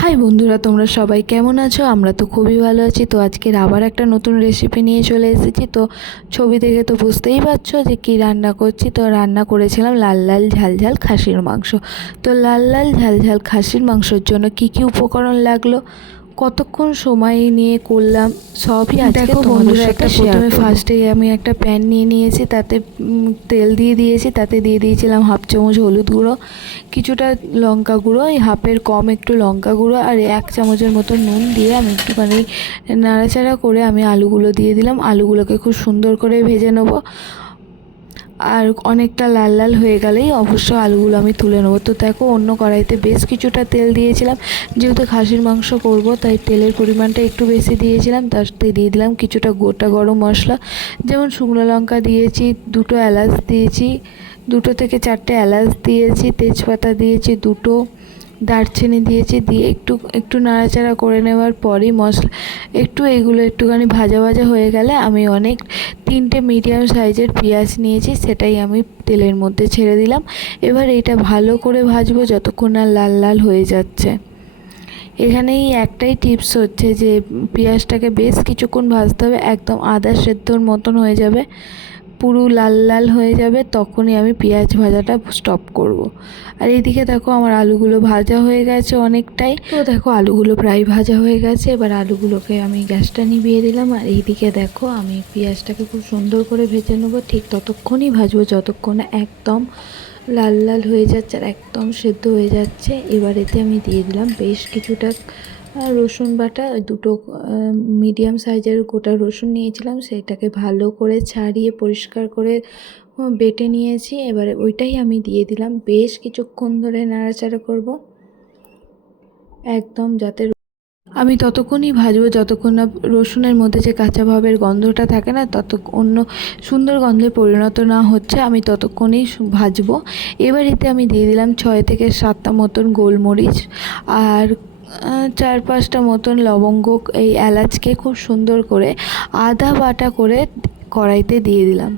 High বন্ধুরা, তোমরা সবাই কেমন আছো? আমরা তো খুবই ভালো আছি। তো আজকের আবার একটা নতুন রেসিপি নিয়ে চলে এসেছি। তো ছবি দেখে তো বুঝতেই পারছ যে কি রান্না করছি। তো রান্না করেছিলাম লাল লাল ঝাল ঝাল খাসির মাংস। তো লাল লাল ঝাল ঝাল খাসির মাংসর জন্য কি কি উপকরণ লাগল? কতক্ষণ সময় নিয়ে করলাম সবই আজকে দেখো বন্ধুরা, একটা প্রথমে। ফার্স্টে আমি একটা প্যান নিয়ে নিয়েছি তাতে তেল দিয়ে দিয়েছি তাতে দিয়ে দিয়েছিলাম হাফ চামচ হলুদ গুঁড়ো কিছুটা লঙ্কা গুঁড়ো এই হাফের কম একটু লঙ্কা গুঁড়ো আর এক চামচের মতো নুন দিয়ে আমি একটুখানি নাড়াচাড়া করে আমি আলুগুলো দিয়ে দিলাম আলুগুলোকে খুব সুন্দর করে ভেজে নেব আর অনেকটা লাল লাল হয়ে গেলেই অবশ্য আলুগুলো আমি তুলে নেব। তো দেখো, অন্য কড়াইতে বেশ কিছুটা তেল দিয়েছিলাম। যেহেতু খাসির মাংস করব, তাই তেলের পরিমাণটা একটু বেশি দিয়েছিলাম। তার সাথে দিয়ে দিলাম কিছুটা গোটা গরম মশলা। যেমন শুকনো লঙ্কা দিয়েছি, দুটো এলাচ দিয়েছি, দুটো থেকে চারটে এলাচ দিয়েছি, তেজপাতা দিয়েছি, দুটো দারচিনি দিয়েছি, দিয়ে একটু একটু নাড়াচাড়া করে নেওয়ার পরই মশলা, একটু এগুলো একটুখানি ভাজা ভাজা হয়ে গেলে আমি অনেক, তিনটে মিডিয়াম সাইজের পেঁয়াজ নিয়েছি, সেটাই আমি তেলের মধ্যে ছেড়ে দিলাম। এবার এটা ভালো করে ভাজবো যতক্ষণ না লাল লাল হয়ে যাচ্ছে। এখানেই একটাই টিপস হচ্ছে যে, পেঁয়াজটাকে বেশ কিছুক্ষণ ভাজতে হবে, একদম আদা সেদ্ধর মতন হয়ে যাবে। পুরো লাল লাল হয়ে যাবে, তখনই আমি পেঁয়াজ ভাজাটা স্টপ করব। আর এইদিকে দেখো আমার আলুগুলো ভাজা হয়ে গেছে অনেকটাই। তো দেখো আলুগুলো প্রায় ভাজা হয়ে গেছে, এবার আলুগুলোকে আমি গ্যাসটা নিভিয়ে দিলাম। আর এইদিকে দেখো আমি পেঁয়াজটাকে খুব সুন্দর করে ভেজে নেব। ঠিক ততক্ষণই ভাজবো, যতক্ষণ একদম লাল লাল হয়ে যাচ্ছে আর একদম সেদ্ধ হয়ে যাচ্ছে। এবার এতে আমি দিয়ে দিলাম বেশ কিছুটা রসুন বাটা দুটো মিডিয়াম সাইজের গোটা রসুন নিয়েছিলাম সেটাকে ভালো করে ছাড়িয়ে, পরিষ্কার করে বেটে নিয়েছি। এবারে ওইটাই আমি দিয়ে দিলাম। বেশ কিছুক্ষণ ধরে নাড়াচাড়া করব। একদম যাতে আমি ততক্ষণই ভাজবো, যতক্ষণ না রসুনের মধ্যে যে কাঁচা ভাবের গন্ধটা থাকে না তত অন্য সুন্দর গন্ধে পরিণত না হচ্ছে, আমি ততক্ষণই ভাজবো। এবার এতে আমি দিয়ে দিলাম ছয় থেকে সাতটা মতন গোলমরিচ। আর চার পাঁচটা মতন লবঙ্গ এই এলাচকে খুব সুন্দর করে আদা বাটা করে কড়াইতে দিয়ে দিলাম।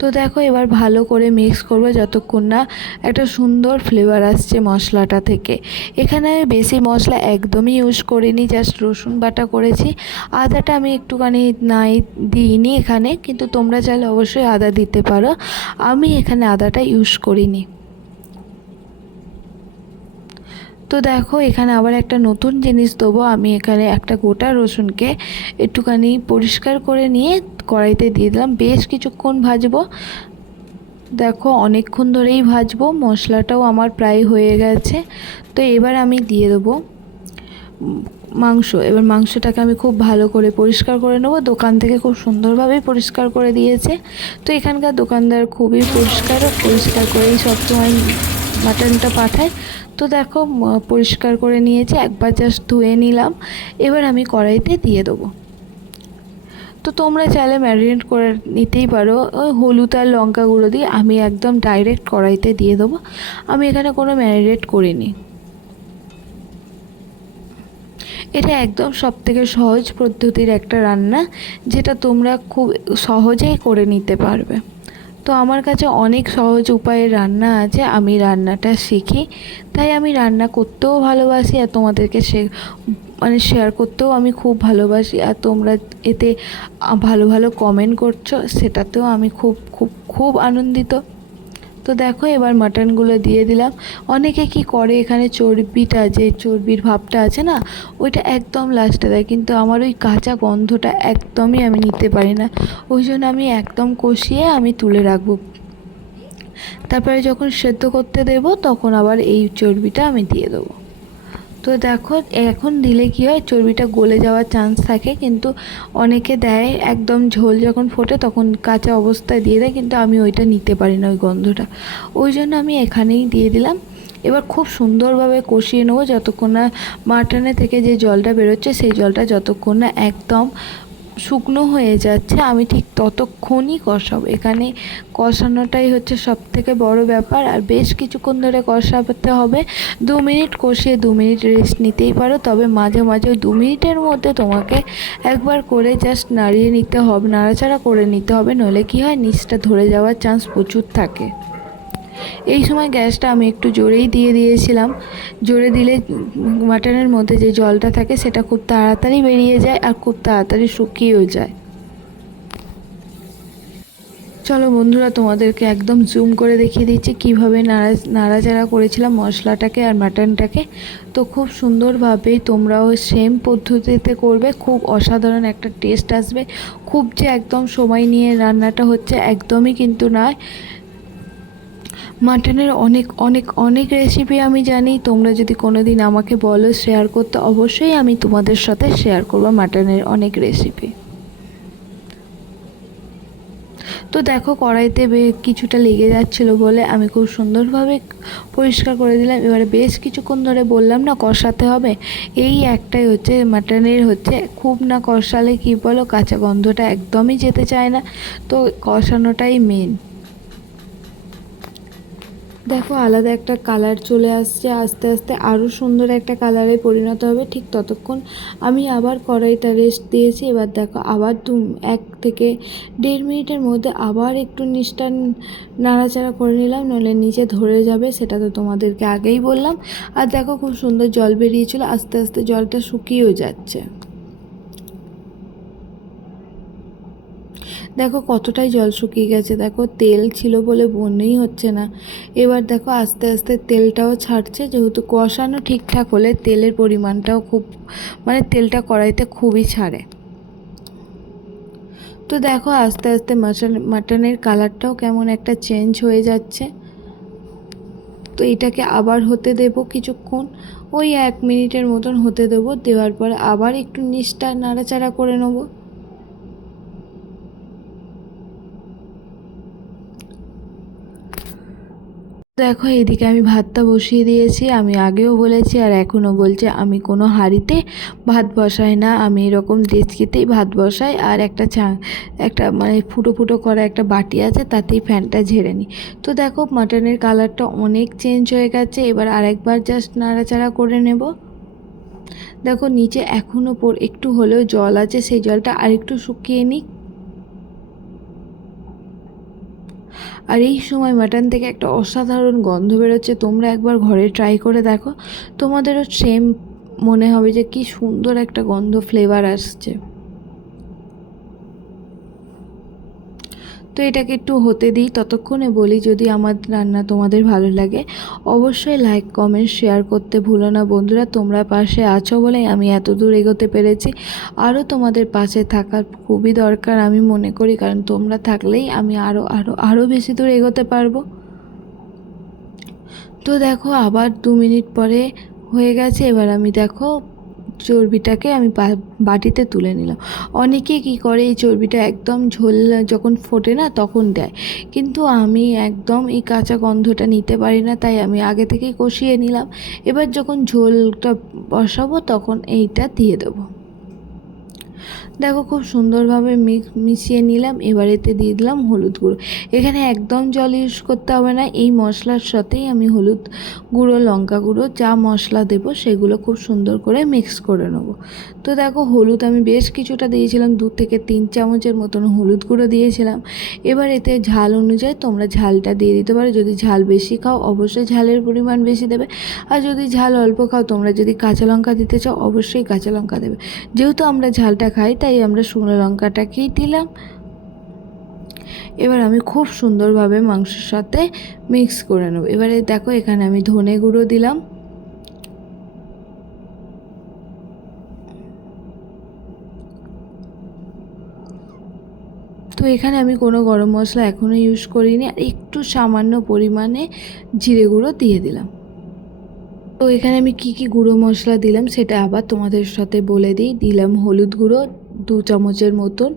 তো দেখো এবার ভালো করে মিক্স করব যতক্ষণ না একটা সুন্দর ফ্লেভার আসছে মশলাটা থেকে। এখানে আমি বেশি মশলা একদমই ইউজ করিনি জাস্ট রসুন বাটা করেছি। আদাটা আমি একটুখানি নাই দিইনি এখানে, কিন্তু তোমরা চাইলে অবশ্যই আদা দিতে পারো। আমি এখানে আদাটা ইউজ করিনি। তো দেখো, এখানে আবার একটা নতুন জিনিস দেবো। আমি এখানে একটা গোটা রসুনকে একটুখানি পরিষ্কার করে নিয়ে কড়াইতে দিয়ে দিলাম। বেশ কিছুক্ষণ ভাজবো। দেখো, অনেকক্ষণ ধরেই ভাজবো। মশলাটাও আমার প্রায় হয়ে গেছে। তো এবার আমি দিয়ে দেবো মাংস। এবার মাংসটাকে আমি খুব ভালো করে পরিষ্কার করে নেব। দোকান থেকে খুব সুন্দরভাবেই পরিষ্কার করে দিয়েছে। তো এখানকার দোকানদার খুবই পরিষ্কার পরিষ্কার করেই সবসময় মাটনটা পাঠায়। তো দেখো পরিষ্কার করে নিয়েছি, একবার জাস্ট ধুয়ে নিলাম। এবার আমি কড়াইতে দিয়ে দেবো। তো তোমরা চাইলে ম্যারিনেট করে নিতেই পারো। ওই হলুদ আর লঙ্কা গুঁড়ো দিয়ে আমি একদম ডাইরেক্ট কড়াইতে দিয়ে দেবো। আমি এখানে কোনো ম্যারিনেট করিনি। এটা একদম সব থেকে সহজ পদ্ধতির একটা রান্না, যেটা তোমরা খুব সহজেই করে নিতে পারবে। তো আমার কাছে অনেক সহজ উপায়ে রান্না আছে, আমি রান্নাটা শিখি। তাই আমি রান্না করতেও ভালোবাসি আর তোমাদেরকে সে মানে শেয়ার করতেও আমি খুব ভালোবাসি। আর তোমরা এতে ভালো ভালো কমেন্ট করছ, সেটাতেও আমি খুব খুব খুব আনন্দিত। তো দেখো এবার মাটনগুলো দিয়ে দিলাম। অনেকে কি করে এখানে চর্বিটা, যে চর্বির ভাবটা আছে না, ওইটা একদম লাস্টে দেয়। কিন্তু আমার ওই কাঁচা গন্ধটা একদমই আমি নিতে পারি না। ওই জন্য আমি একদম কষিয়ে আমি তুলে রাখব। তারপরে যখন সেদ্ধ করতে দেবো, তখন আবার এই চর্বিটা আমি দিয়ে দেবো। তো দেখো, এখন দিলে কি হয়, চর্বিটা গলে যাওয়ার চান্স থাকে, কিন্তু অনেকে দেয় একদম ঝোল যখন ফোটে তখন কাঁচা অবস্থায় দিয়ে দেয়, কিন্তু আমি ওইটা নিতে পারি না ওই গন্ধটা। ওই জন্য আমি এখানেই দিয়ে দিলাম। এবার খুব সুন্দরভাবে কষিয়ে নেব, যতক্ষণ না মাটনে থেকে যে জলটা বেরোচ্ছে, সেই জলটা যতক্ষণ না একদম শুকনো হয়ে যাচ্ছে, আমি ঠিক ততক্ষণই কষাবো। এখানে কষানোটাই হচ্ছে সব থেকে বড় ব্যাপার, আর বেশ কিছুক্ষণ ধরে কষাতে হবে। দু মিনিট কষিয়ে দু মিনিট রেস্ট নিতেই পারো, তবে মাঝে মাঝে দু মিনিটের মধ্যে তোমাকে একবার করে জাস্ট নাড়িয়ে নিতে হবে, নাড়াচাড়া করে নিতে হবে, নইলে কি হয়, নিচটা ধরে যাওয়ার চান্স প্রচুর থাকে। এই সময় গ্যাসটা আমি একটু জোরেই দিয়ে দিয়েছিলাম। জোরে দিলে মাটনের মধ্যে যে জলটা থাকে সেটা খুব তাড়াতাড়ি বেরিয়ে যায় আর খুব তাড়াতাড়ি শুকিয়েও যায়। চলো বন্ধুরা, তোমাদেরকে একদম জুম করে দেখিয়ে দিচ্ছি কীভাবে নাড়া, নাড়াচাড়া করেছিলাম মশলাটাকে আর মাটনটাকে। তো খুব সুন্দরভাবে তোমরাও সেম পদ্ধতিতে করবে, খুব অসাধারণ একটা টেস্ট আসবে। খুব যে একদম সময় নিয়ে রান্নাটা হচ্ছে একদমই কিন্তু নয়। মাটনের অনেক অনেক অনেক রেসিপি আমি জানি। তোমরা যদি কোনো দিন আমাকে বলো শেয়ার করতে, অবশ্যই আমি তোমাদের সাথে শেয়ার করব মাটনের অনেক রেসিপি তো দেখো, কড়াইতে কিছুটা লেগে যাচ্ছিল বলে আমি খুব সুন্দরভাবে পরিষ্কার করে দিলাম। এবারে বেশ কিছুক্ষণ ধরে বললাম, না, কষাতে হবে। এই একটাই হচ্ছে, মাটনের হচ্ছে, খুব না কষালে কি বলো, কাঁচা গন্ধটা একদমই যেতে চায় না। তো কষানোটাই মেন দেখো, আলাদা একটা কালার চলে আসছে, আস্তে আস্তে আরও সুন্দর একটা কালারে পরিণত হবে ঠিক ততক্ষণ। আমি আবার কড়াইটা রেস্ট দিয়েছি, এবার দেখো, আবার দু, এক থেকে দেড় মিনিটের মধ্যে আবার একটু নিষ্ঠা নাড়াচাড়া করে নিলাম, নইলে নিচে ধরে যাবে, সেটা তো তোমাদেরকে আগেই বললাম। আর দেখো, খুব সুন্দর জল বেরিয়েছিল, আস্তে আস্তে জলটা শুকিয়েও যাচ্ছে। দেখো কতটাই জল শুকিয়ে গেছে, দেখো তেল ছিল বলে মনেই হচ্ছে না। এবার দেখো আস্তে আস্তে তেলটাও ছাড়ছে, যেহেতু কষানো ঠিকঠাক হলে তেলের পরিমাণটাও খুব মানে তেলটা কড়াইতে খুবই ছাড়ে। তো দেখো আস্তে আস্তে মাটন, মাটনের কালারটাও কেমন একটা চেঞ্জ হয়ে যাচ্ছে। তো এটাকে আবার হতে দেব কিছুক্ষণ, ওই এক মিনিটের মতন হতে দেবো, দেওয়ার পরে আবার একটু নিচটা নাড়াচাড়া করে নেব। দেখো, এদিকে আমি ভাতটা বসিয়ে দিয়েছি। আমি আগেও বলেছি আর এখনও বলছি, আমি কোনো হাঁড়িতে ভাত বসাই না। আমি এরকম ডেচকিতেই ভাত বসাই আর একটা চা, একটা মানে ফুটো ফুটো করা একটা বাটি আছে, তাতেই ফ্যানটা ঝেড়ে নিই। তো দেখো, মাটনের কালারটা অনেক চেঞ্জ হয়ে গেছে। এবার আরেকবার জাস্ট নাড়াচাড়া করে নেব। দেখো, নিচে এখনও একটু হলেও জল আছে, সেই জলটা আরেকটু শুকিয়ে নিই আর এই সময় মাটন থেকে একটা অসাধারণ গন্ধ বেরোচ্ছে। তোমরা একবার ঘরে ট্রাই করে দেখো। তোমাদেরও সেম মনে হবে যে কি সুন্দর একটা গন্ধ ফ্লেভার আসছে। তো এটাকে একটু হতে দিই। ততক্ষণে বলি যদি আমার রান্না তোমাদের ভালো লাগে, অবশ্যই লাইক কমেন্ট শেয়ার করতে ভুলো না। বন্ধুরা, তোমরা পাশে আছো বলে আমি এত দূর এগোতে পেরেছি। আরও তোমাদের পাশে থাকার খুবই দরকার আমি মনে করি, কারণ তোমরা থাকলেই আমি আরও আরও আরও বেশি দূর এগোতে পারব। তো দেখো, আবার দু মিনিট পরে হয়ে গেছে। এবার আমি দেখো চর্বিটাকে আমি বাটিতে তুলে নিলাম। অনেকে কি করে, এই চর্বিটা একদম ঝোল, যখন ফোটে না, তখন দেয়। কিন্তু আমি একদম এই কাঁচা গন্ধটা নিতে পারি না, তাই আমি আগে থেকেই কষিয়ে নিলাম। এবার যখন ঝোলটা বসাবো, তখন এইটা দিয়ে দেবো। দেখো খুব সুন্দরভাবে মিশিয়ে নিলাম, এবার এতে দিয়ে দিলাম হলুদ গুঁড়ো। এখানে একদম জল ইউজ করতে হবে না, এই মশলার সাথেই আমি হলুদ গুঁড়ো, লঙ্কা গুঁড়ো, যা মশলা দেবো সেগুলো খুব সুন্দর করে মিক্স করে নেব। তো দেখো হলুদ আমি বেশ কিছুটা দিয়েছিলাম, দু থেকে তিন চামচের মতন হলুদ গুঁড়ো দিয়েছিলাম। এবার এতে ঝাল অনুযায়ী তোমরা ঝালটা দিয়ে দিতে পারো, যদি ঝাল বেশি খাও অবশ্যই ঝালের পরিমাণ বেশি দেবে, আর যদি ঝাল অল্প খাও তোমরা যদি কাঁচা লঙ্কা দিতে চাও অবশ্যই কাঁচা লঙ্কা দেবে। যেহেতু আমরা ঝালটা খাই তাই আমরা শুকনো লঙ্কাটাকেই দিলাম। এবার আমি খুব সুন্দরভাবে মাংসের সাথে মিক্স করে নেব। এবারে দেখো এখানে আমি ধনে গুঁড়ো দিলাম। তো এখানে আমি কোনো গরম মশলা এখনও ইউজ করিনি আর একটু সামান্য পরিমাণে জিরে গুঁড়ো দিয়ে দিলাম। তো এখানে আমি কি কি গুঁড়ো মশলা দিলাম সেটা আবার তোমাদের সাথে বলে দিই। দিলাম হলুদ গুঁড়ো দু চামচের মতন।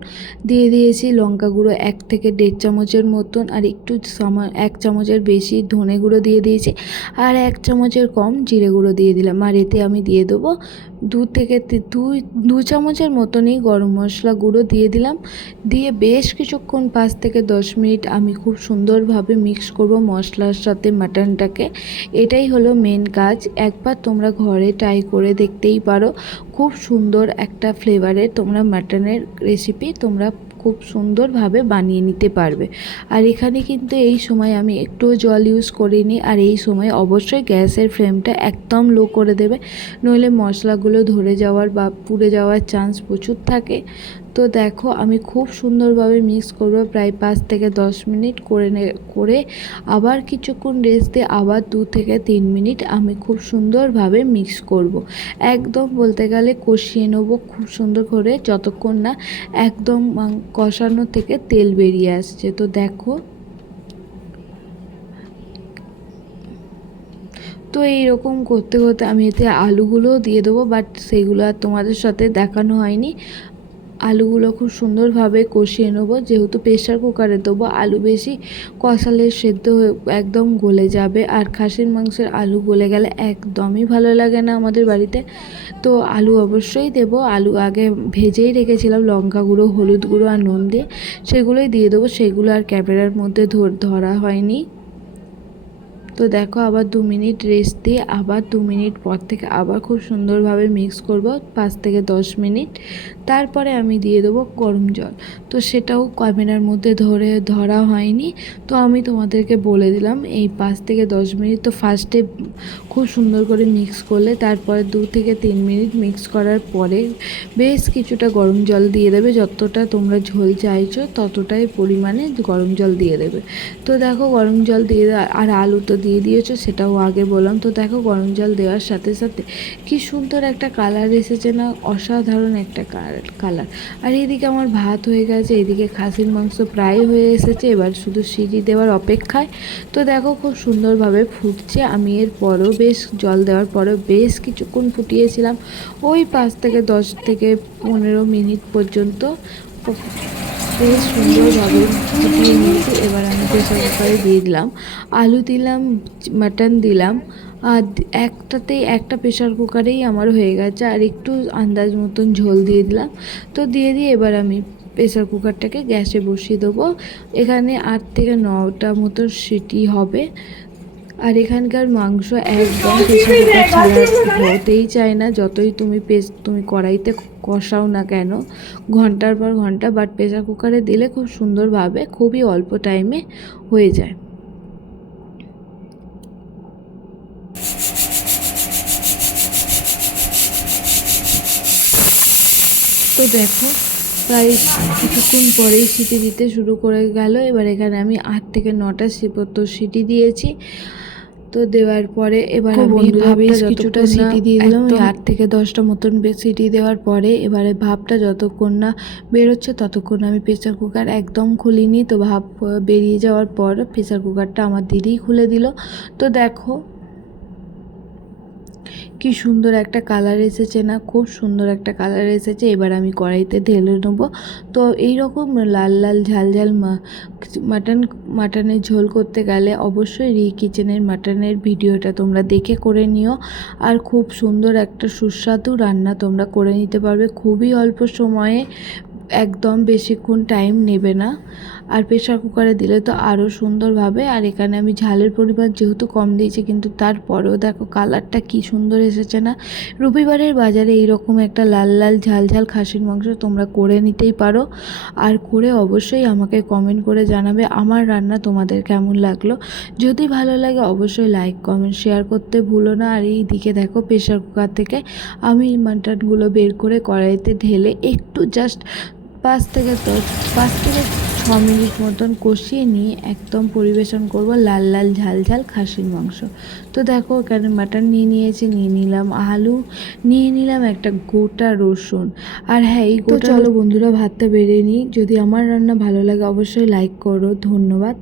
দিয়ে দিয়েছি লঙ্কা গুঁড়ো এক থেকে দেড় চামচের মতন আর একটু সামা, এক চামচের বেশি ধনে গুঁড়ো দিয়ে দিয়েছি আর এক চামচের কম জিরে গুঁড়ো দিয়ে দিলাম। আর এতে আমি দিয়ে দেবো দু থেকে দুই দু চামচের মতনই গরম মশলা গুঁড়ো দিয়ে দিলাম। দিয়ে বেশ কিছুক্ষণ পাঁচ থেকে দশ মিনিট আমি খুব সুন্দরভাবে মিক্স করব মশলার সাথে মাটনটাকে। এটাই হলো মেন কাজ। একবার তোমরা ঘরে ট্রাই করে দেখতেই পারো খুব সুন্দর একটা ফ্লেভারের তোমরা মাটনের রেসিপি তোমরা খুব সুন্দরভাবে বানিয়ে নিতে পারবে। আর এখানে কিন্তু এই সময় আমি একটুও জল ইউজ করিনি। আর এই সময় অবশ্যই গ্যাসের ফ্লেমটা একদম লো করে দেবে। নইলে মশলাগুলো ধরে যাওয়ার বা পুড়ে যাওয়ার চান্স প্রচুর থাকে। তো দেখো, আমি খুব সুন্দরভাবে মিক্স করব প্রায় পাঁচ থেকে দশ মিনিট করে করে আবার কিছুক্ষণ রেস্ট দিয়ে আবার দু থেকে তিন মিনিট আমি খুব সুন্দরভাবে মিক্স করব। একদম বলতে গেলে কষিয়ে নেব খুব সুন্দর করে, যতক্ষণ না একদম কষানো থেকে তেল বেরিয়ে আসছে। তো দেখো। তো এইরকম করতে করতে আমি এতে আলুগুলোও দিয়ে দেবো, বাট সেইগুলো আর তোমাদের সাথে দেখানো হয়নি। আলুগুলো খুব সুন্দরভাবে কষিয়ে নেব। যেহেতু প্রেশার কুকারে দেবো, আলু বেশি কষালে সেদ্ধ হয়ে একদম গলে যাবে। আর খাসির মাংসের আলু গলে গেলে একদমই ভালো লাগে না আমাদের বাড়িতে। তো আলু অবশ্যই দেবো। আলু আগে ভেজেই রেখেছিলাম, লঙ্কা গুঁড়ো, হলুদ গুঁড়ো আর নুন দিয়ে। সেগুলোই দিয়ে দেবো। সেগুলো আর ক্যামেরার মধ্যে ধর, ধরা হয়নি। তো দেখো আবার দু মিনিট রেস্ট দিয়ে আবার দু মিনিট পর থেকে আবার খুব সুন্দরভাবে মিক্স করব পাঁচ থেকে দশ মিনিট। তারপরে আমি দিয়ে দেবো গরম জল। তো সেটাও ক্যামেরার মধ্যে ধরে ধরা হয়নি। তো আমি তোমাদেরকে বলে দিলাম, এই পাঁচ থেকে দশ মিনিট তো ফার্স্টে খুব সুন্দর করে মিক্স করলে, তারপরে দু থেকে তিন মিনিট মিক্স করার পরে বেশ কিছুটা গরম জল দিয়ে দেবে। যতটা তোমরা ঝোল চাইছো ততটাই পরিমাণে গরম জল দিয়ে দেবে। তো দেখো গরম জল দিয়ে আর আলু তো দিয়ে দিয়েছ, সেটাও আগে বললাম। তো দেখো, গরম জল দেওয়ার সাথে সাথে কি সুন্দর একটা কালার এসেছে না, অসাধারণ একটা কালার আর এদিকে আমার ভাত হয়ে গেছে, এদিকে খাসির মাংস প্রায় হয়ে এসেছে, এবার শুধু সিটি দেওয়ার অপেক্ষায়। তো দেখো, খুব সুন্দরভাবে ফুটছে। আমি এর পরও বেশ জল দেওয়ার পরেও বেশ কিছুক্ষণ ফুটিয়েছিলাম। ওই পাঁচ থেকে দশ থেকে পনেরো মিনিট পর্যন্ত। বেশ সুন্দরভাবে ফুটিয়ে নিয়েছি। এবার আমি প্রেসার কুকারে দিয়ে দিলাম, আলু দিলাম, মাটন দিলাম, আর একটাতেই একটা প্রেশার কুকারেই আমার হয়ে গেছে। আর একটু আন্দাজ মতন ঝোল দিয়ে দিলাম। তো দিয়ে দিয়ে এবার আমি প্রেসার কুকারটাকে গ্যাসে বসিয়ে দেবো। এখানে আট থেকে নটা মতো সিটি হবে। আর এখানকার মাংস একদম হতেই চায় না, যতই তুমি পেস তুমি কড়াইতে কষাও না কেন, ঘণ্টার পর ঘণ্টা বাট প্রেসার কুকারে দিলে খুব সুন্দরভাবে, খুবই অল্প টাইমে হয়ে যায়। তো দেখো, প্রায় কিছুক্ষণ পরেই সিটি দিতে শুরু করে গেল। এবার এখানে আমি আট থেকে নটা সিপত্তর সিটি দিয়েছি। তো দেওয়ার পরে এবার আমি ভাবটা কিছুটা সিটি দিয়ে দিলাম, ওই আট থেকে দশটা মতন সিটি দেওয়ার পরে এবারে ভাবটা যতক্ষণ না বেরোচ্ছে ততক্ষণ আমি প্রেসার কুকার একদম খুলিনি। তো ভাব বেরিয়ে যাওয়ার পর প্রেসার কুকারটা আমার দিদিই খুলে দিল। তো দেখো কি সুন্দর একটা কালার এসেছে না, খুব সুন্দর একটা কালার এসেছে, এবার আমি কড়াইতে ঢেলে নেব। তো এই রকম লাল লাল ঝাল ঝাল মাটন মাটনের ঝোল করতে গেলে অবশ্যই রি কিচেনের মাটনের ভিডিওটা তোমরা দেখে করে নিও। আর খুব সুন্দর একটা সুস্বাদু রান্না তোমরা করে নিতে পারবে, খুবই অল্প সময়ে, একদম বেশিক্ষণ টাইম নেবে না। আর প্রেশার কুকারে দিলে তো আরও সুন্দরভাবে। আর এখানে আমি ঝালের পরিমাণ যেহেতু কম দিয়েছি, কিন্তু তারপরেও দেখো কালারটা কি সুন্দর এসেছে না? রবিবারের বাজারে এইরকম একটা লাল লাল ঝাল ঝাল খাসির মাংস তোমরা করে নিতেই পারো। আর করে অবশ্যই আমাকে কমেন্ট করে জানাবে আমার রান্না তোমাদের কেমন লাগল। যদি ভালো লাগে অবশ্যই লাইক কমেন্ট শেয়ার করতে ভুলো না। আর এই দিকে দেখো প্রেশার কুকার থেকে আমি মাটনগুলো বের করে কড়াইতে ঢেলে একটু জাস্ট পাঁচ থেকে তো পাঁচ থেকে ছ মিনিট মতন কষিয়ে নিয়ে একদম পরিবেশন করব লাল লাল ঝাল ঝাল খাসির মাংস। তো দেখো এখানে মাটন নিয়ে নিয়েছি নিয়ে নিলাম আলু নিয়ে নিলাম একটা গোটা রসুন। আর হ্যাঁ এই গোটা চলো বন্ধুরা ভাতটা বেড়ে নিই। যদি আমার রান্না ভালো লাগে অবশ্যই লাইক করো। ধন্যবাদ।